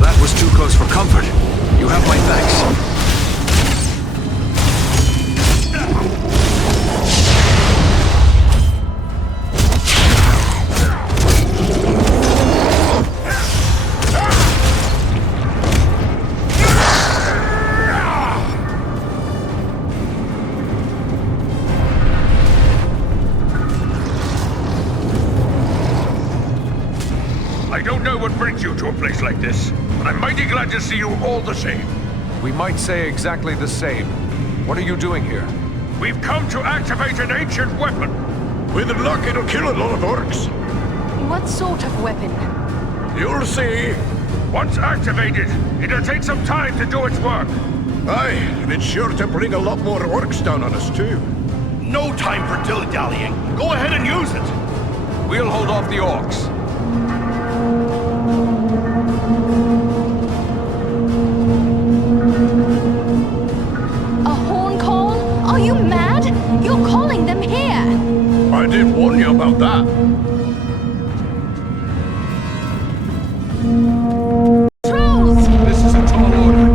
That was too close for comfort. You have my thanks. I don't know what brings you to a place like this, but I'm mighty glad to see you all the same. We might say exactly the same. What are you doing here? We've come to activate an ancient weapon. With luck, it'll kill a lot of orcs. What sort of weapon? You'll see. Once activated, it'll take some time to do its work. Aye, and it's sure to bring a lot more orcs down on us, too. No time for dilly-dallying. Go ahead and use it. We'll hold off the orcs. A horn call? Are you mad? You're calling them here! I did warn you about that. Trolls! This is a tall order.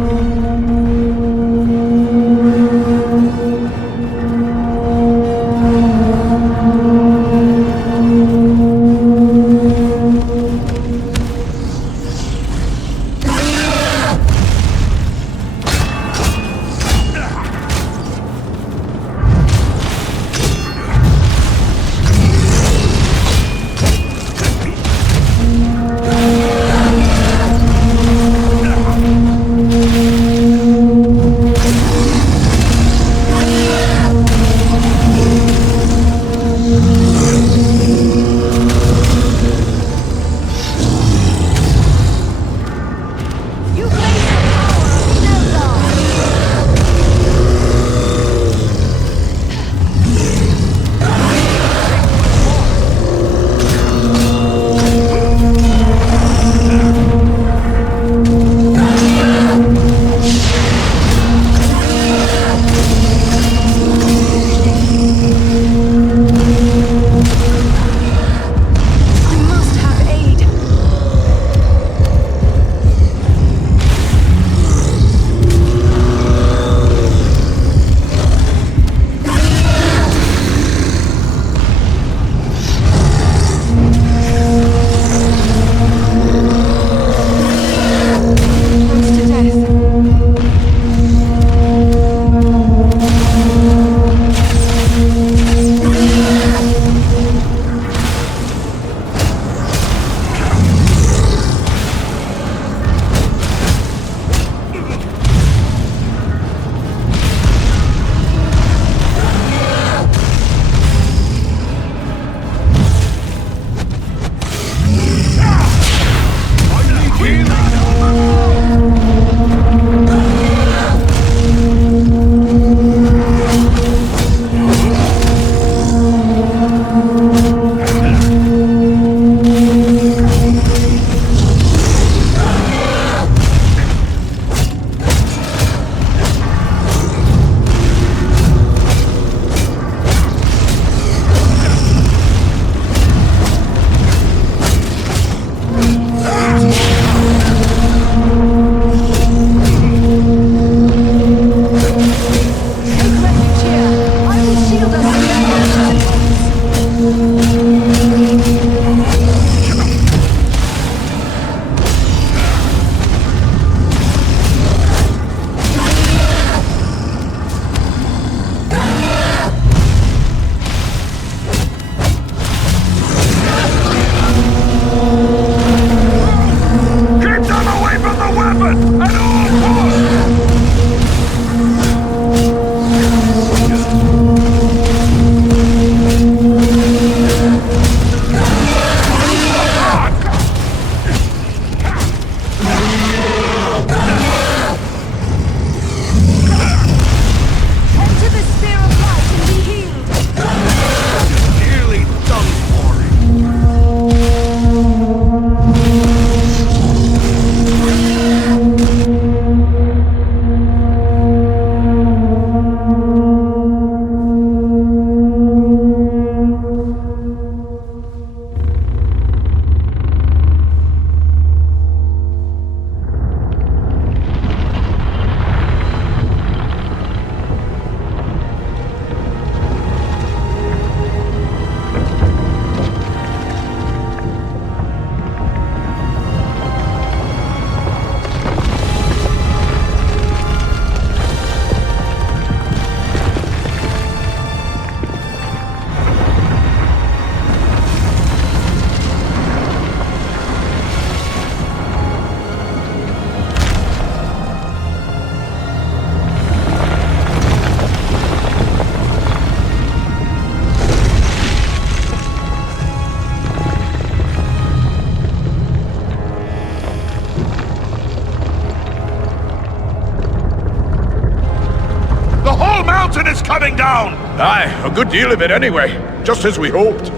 down! Aye, a good deal of it anyway. Just as we hoped.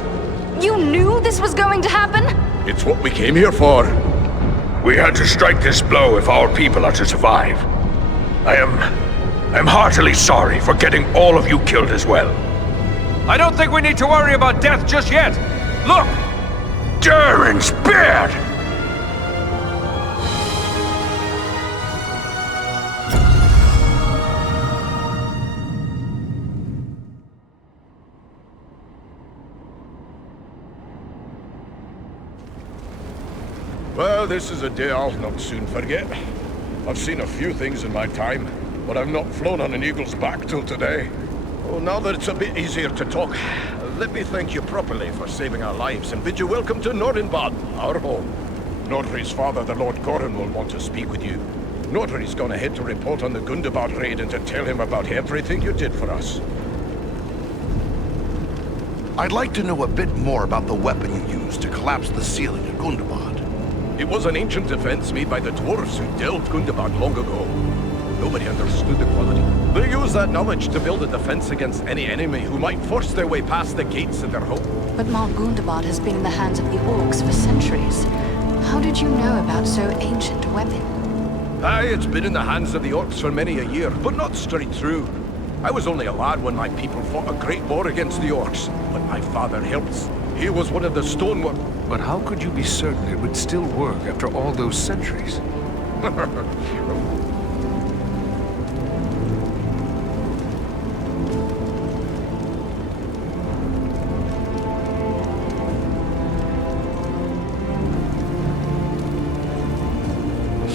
You knew this was going to happen? It's what we came here for. We had to strike this blow if our people are to survive. I'm heartily sorry for getting all of you killed as well. I don't think we need to worry about death just yet. Look! Durin's beard! Well, this is a day I'll not soon forget. I've seen a few things in my time, but I've not flown on an eagle's back till today. Oh, now that it's a bit easier to talk, let me thank you properly for saving our lives and bid you welcome to Nordinbad, our home. Nordri's father, the Lord Gorin, will want to speak with you. Nordri's gone ahead to report on the Gundabad raid and to tell him about everything you did for us. I'd like to know a bit more about the weapon you used to collapse the ceiling at Gundabad. It was an ancient defense made by the dwarves who delved Gundabad long ago. Nobody understood the quality. They used that knowledge to build a defense against any enemy who might force their way past the gates of their home. But Mount Gundabad has been in the hands of the orcs for centuries. How did you know about so ancient a weapon? Aye, it's been in the hands of the orcs for many a year, but not straight through. I was only a lad when my people fought a great war against the orcs, but my father helped. He was one of the stonework. But how could you be certain it would still work after all those centuries?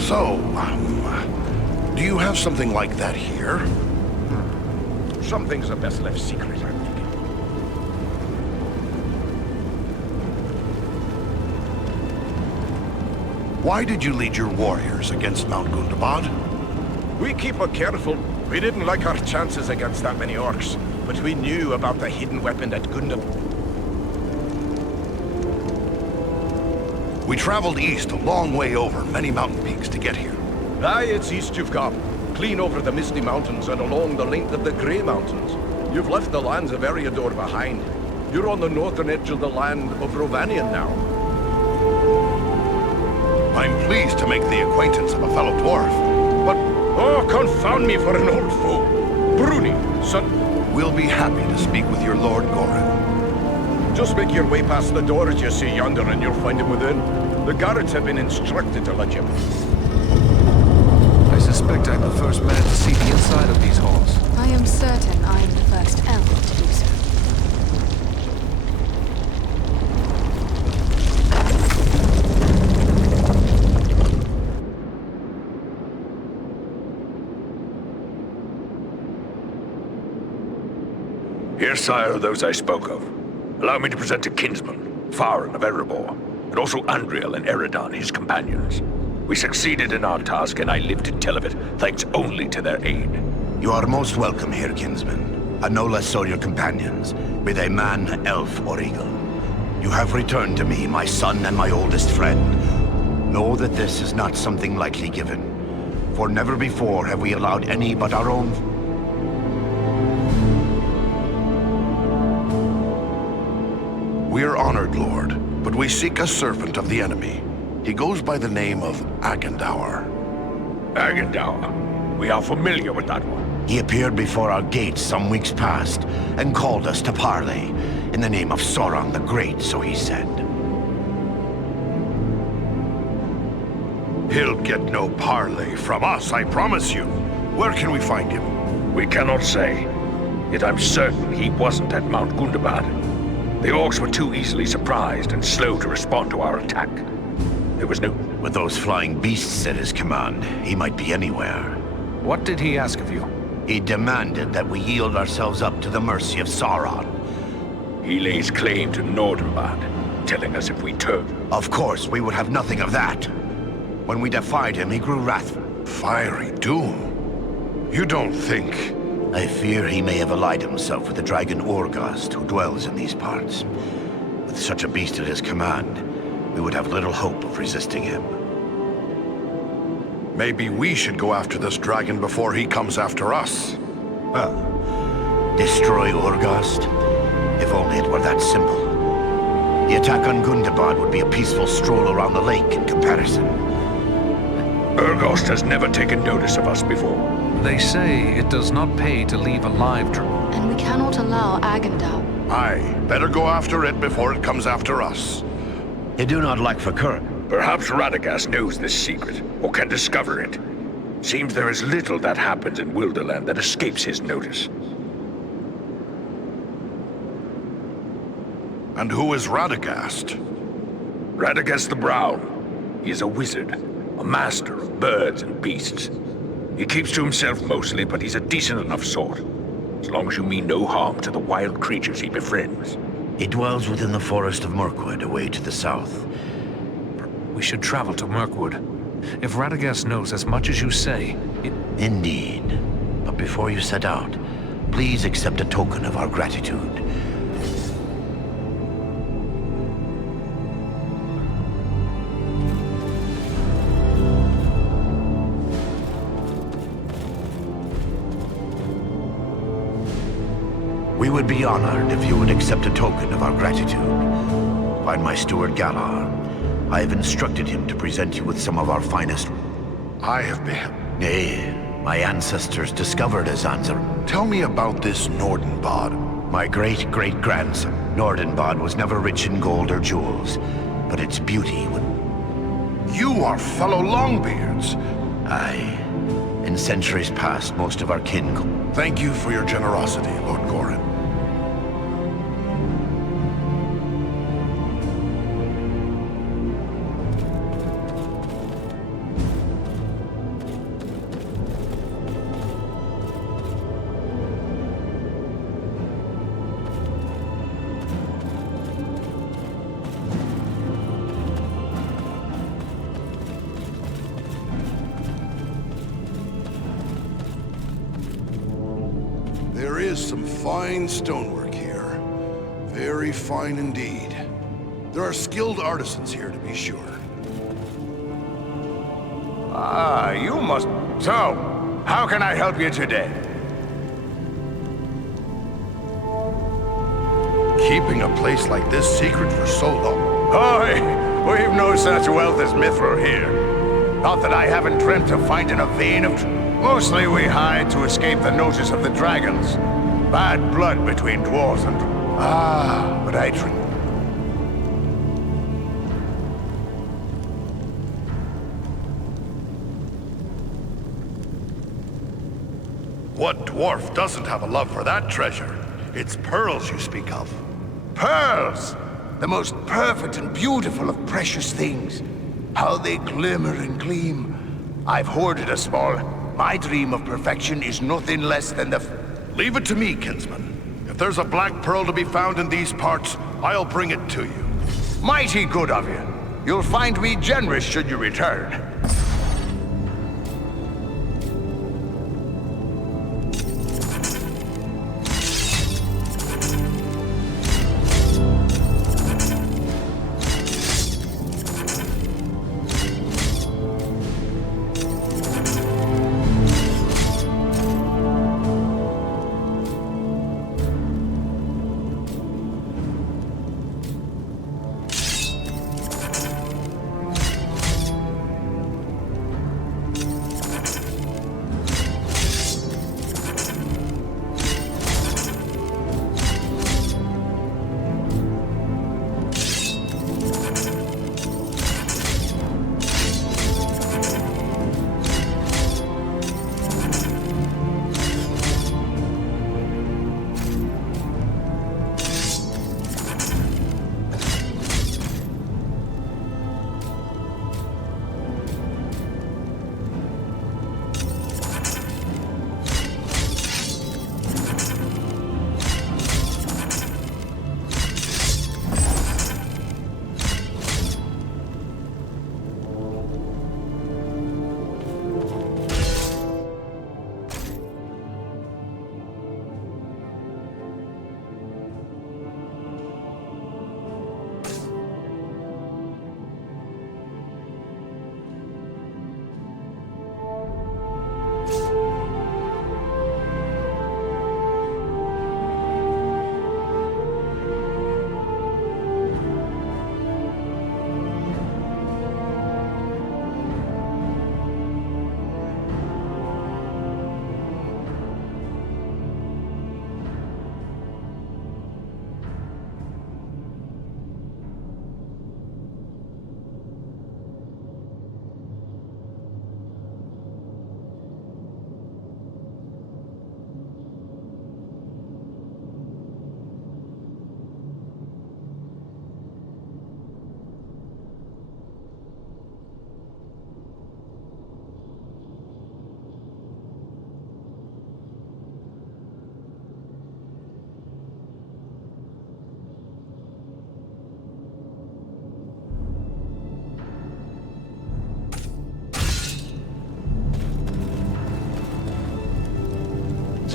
So, do you have something like that here? Some things are best left secret, I'm thinking. Why did you lead your warriors against Mount Gundabad? We keep it careful. We didn't like our chances against that many orcs, but we knew about the hidden weapon at Gundabad. We traveled east a long way over many mountain peaks to get here. Aye, it's east you've come. Clean over the Misty Mountains and along the length of the Grey Mountains. You've left the lands of Eriador behind. You're on the northern edge of the land of Rovanian now. I'm pleased to make the acquaintance of a fellow dwarf, but Oh, confound me for an old fool. Bruni, son, we'll be happy to speak with your Lord Gorin. just make your way past the doors you see yonder and you'll find him within. The guards have been instructed to let you. I suspect I'm the first man to see the inside of these halls. I am certain I am the first elf to do so. Here, sire, are those I spoke of. Allow me to present a kinsman, Farin of Erebor, and also Andriel and Eridan, his companions. We succeeded in our task, and I live to tell of it, thanks only to their aid. You are most welcome here, kinsman, and no less so your companions, be they man, elf, or eagle. You have returned to me, my son and my oldest friend. Know that this is not something lightly given, for never before have we allowed any but our own. We're honored, Lord, but we seek a servant of the enemy. He goes by the name of Agendour. Agendour. We are familiar with that one. He appeared before our gates some weeks past, and called us to parley, in the name of Sauron the Great, so he said. He'll get no parley from us, I promise you. Where can we find him? We cannot say. Yet I'm certain he wasn't at Mount Gundabad. The orcs were too easily surprised and slow to respond to our attack. There was no... With those flying beasts at his command, he might be anywhere. What did he ask of you? He demanded that we yield ourselves up to the mercy of Sauron. He lays claim to Nordinbad, telling us if we turn. Of course, we would have nothing of that. When we defied him, he grew wrathful. Fiery doom. You don't think... I fear he may have allied himself with the dragon Orgast, who dwells in these parts. With such a beast at his command, we would have little hope of resisting him. Maybe we should go after this dragon before he comes after us. Well, Destroy Urgast? If only it were that simple. The attack on Gundabad would be a peaceful stroll around the lake in comparison. Urgost has never taken notice of us before. They say it does not pay to leave alive And we cannot allow Agandal. Aye, better go after it before it comes after us. You do not lack for courage. Perhaps Radagast knows this secret, or can discover it. Seems there is little that happens in Wilderland that escapes his notice. And who is Radagast? Radagast the Brown. He is a wizard, a master of birds and beasts. He keeps to himself mostly, but he's a decent enough sort. As long as you mean no harm to the wild creatures he befriends. He dwells within the forest of Mirkwood, away to the south. We should travel to Mirkwood. If Radagast knows as much as you say, Indeed. But before you set out, please accept a token of our gratitude. We would be honored if you would accept a token of our gratitude. Find my steward Galar. I have instructed him to present you with some of our finest. I have been. Nay, my ancestors discovered Azanzar. Tell me about this Nordenbad. My great-great-grandson, Nordenbad, was never rich in gold or jewels, but its beauty would... You are fellow Longbeards. Aye. In centuries past, most of our kin... Thank you for your generosity, Lord Gorin. There is some fine stonework here. Very fine indeed. There are skilled artisans here, to be sure. Ah, you must... So, how can I help you today? Keeping a place like this secret for so long. Oh, we've no such wealth as Mithril here. Not that I haven't dreamt of finding a vein of... Mostly we hide to escape the notice of the dragons. Bad blood between dwarves and... Ah, but I dream... What dwarf doesn't have a love for that treasure? It's pearls you speak of. Pearls! The most perfect and beautiful of precious things. How they glimmer and gleam. I've hoarded a small... My dream of perfection is nothing less than the... Leave it to me, kinsman. If there's a black pearl to be found in these parts, I'll bring it to you. Mighty good of you. You'll find me generous should you return.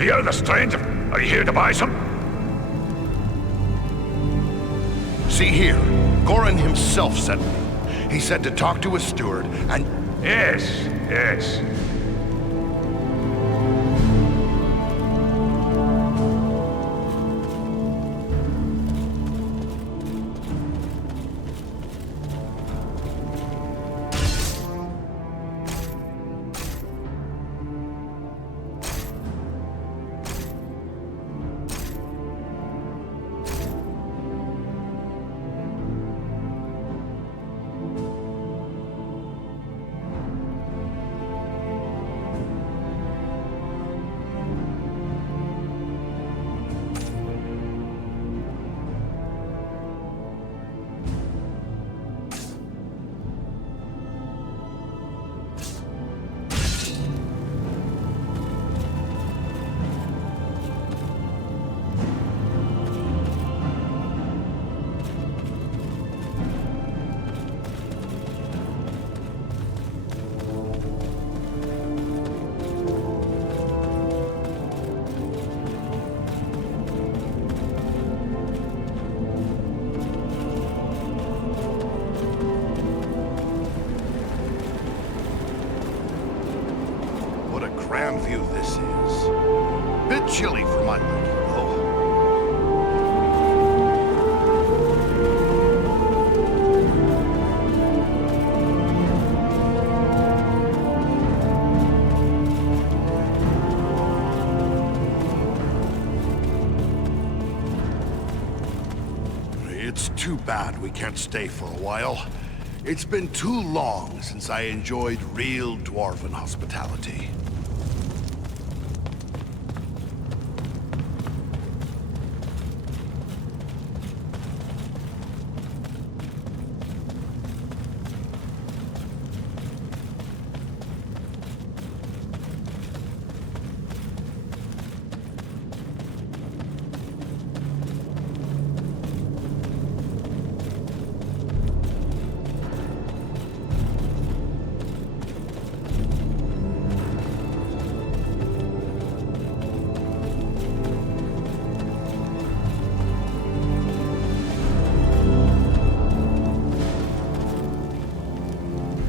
Here, the stranger. Are you here to buy some? See here, Goran himself sent me. He said to talk to his steward, and... Yes, yes. What a grand view this is. Bit chilly for my liking, though. It's too bad we can't stay for a while. It's been too long since I enjoyed real dwarven hospitality.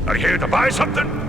Are you here to buy something?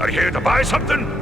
Are you here to buy something?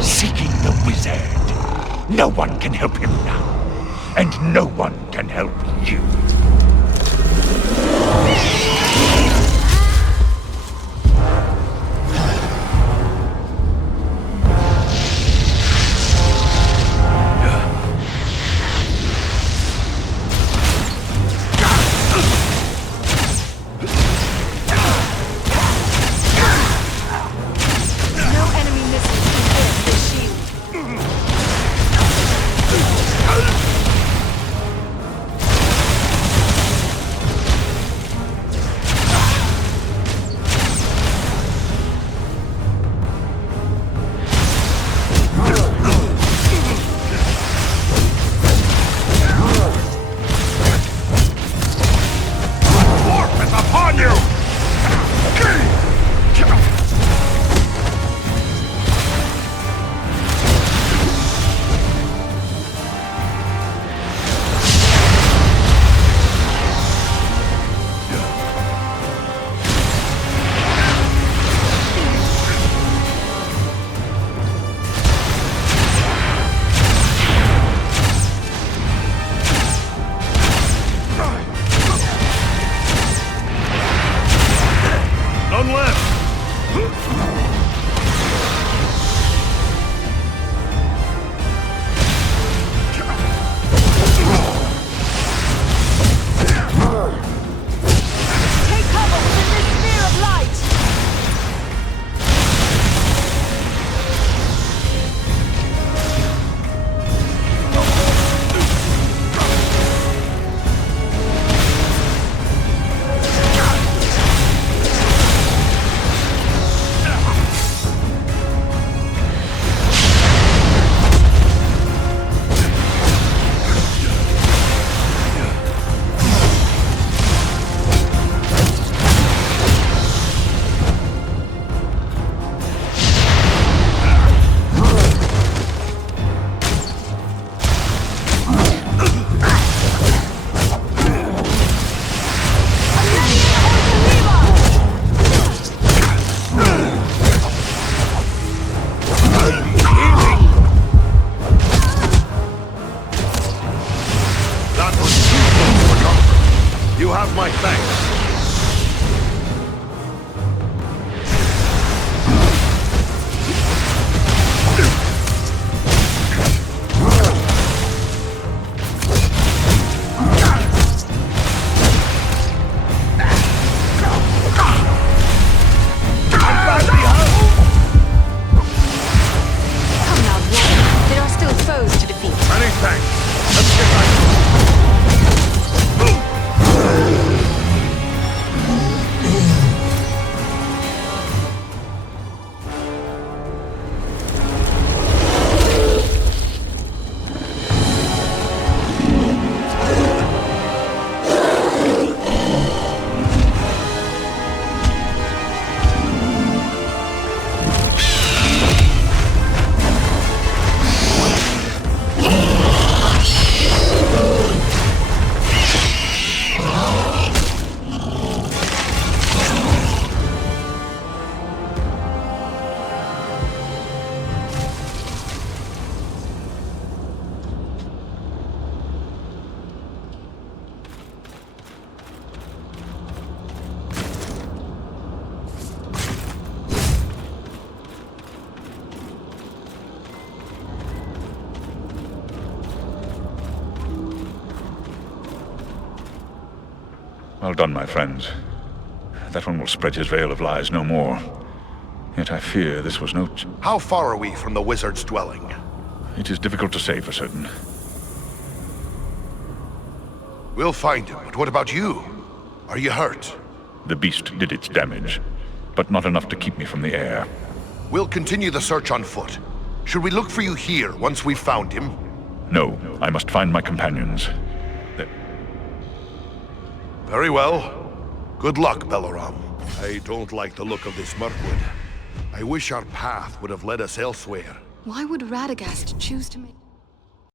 Seeking the wizard. No one can help him now. And no one can help you. Well done, my friends. That one will spread his veil of lies no more. Yet I fear this was no... How far are we from the wizard's dwelling? It is difficult to say for certain. We'll find him, but what about you? Are you hurt? The beast did its damage, but not enough to keep me from the air. We'll continue the search on foot. Should we look for you here once we've found him? No, I must find my companions. Very well. Good luck, Belaram. I don't like the look of this Mirkwood. I wish our path would have led us elsewhere. Why would Radagast choose to make...